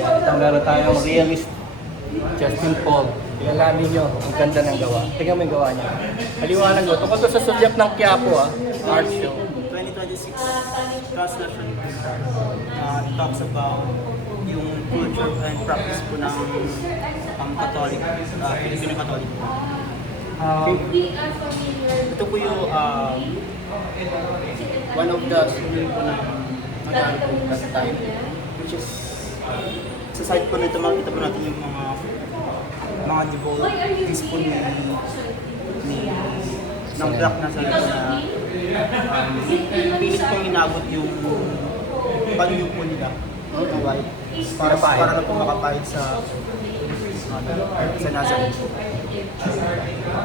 Yan, ito meron tayong realist Justin Paul. Kilalanin nyo, ang ganda ng gawa. Tingnan mo yung gawa niya. Paliwanag mo, tungkol to sa sudyap ng Quiapo, art show. 2026 translation talks about yung culture and practice po ng Catholic, Filipino Catholic. Ito po yung one of the school po na nag-aaral po that time, which is sa site po nito makikita po natin yung mga devotees po ng black na sa na pilit pong inabot yung panyo po nila na white para na po makapahit sa Nazareth.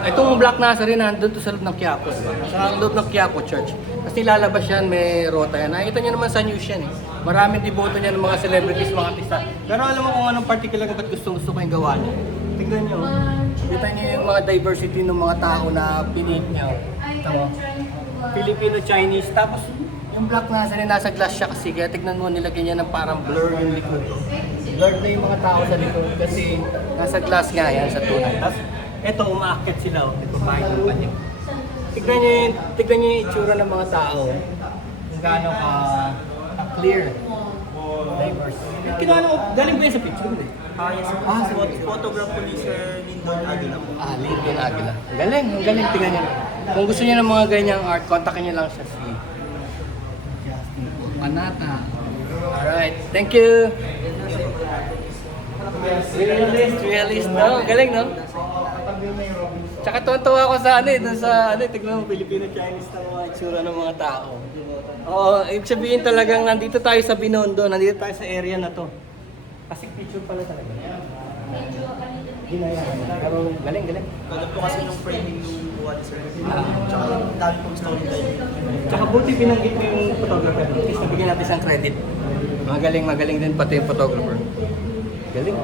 Itong Black Nazarene nandun to sa loob ng Quiapo. Sa loob ng Quiapo Church. Kasi lalabas yan, may rota yan. Nakikita nyo naman sa news yan eh. Maraming deboto niya ng mga celebrities, mga artista. Pero alam mo kung anong particular ba't gusto ko yung gawa niya. Tignan nyo. Kita nyo yung mga diversity ng mga tao na pinit niya. Tama. Filipino-Chinese. Tapos yung Black Nazarene nasa glass siya kasi kaya tignan mo nilagyan niya ng parang blur yung likod. Blurred na yung mga tao sa likod kasi nasa glass nga yan sa tunay. Tapos eto umaakyat sila. Ito bahid ng kanya. Tignan nyo yung itsura ng mga tao. Kung gaano clear. Diverse. Galing ba yan sa picture? Yes, photograph po ni Sir Lindon Aguila po. Lindon Aguila. Galing, tignan nyo. Kung gusto niyo ng mga ganyang art, kontakin niyo lang siya si Manata. Alright, thank you! Realist, no? Galing, no? Tsaka tuwa ako sa tignan mo, Filipino-Chinese na mga itsura ng mga tao. Oo, ibig sabihin talagang nandito tayo sa Binondo, nandito tayo sa area na to. Kasi picture pala talaga. Ginayaan. Pero galing. Ganda po kasi nung framing yung buwan, sir. Tsaka dami pong storyline. Tsaka buti binanggit mo yung photographer. At least nabigyan natin isang credit. Magaling din pati yung photographer. Galing.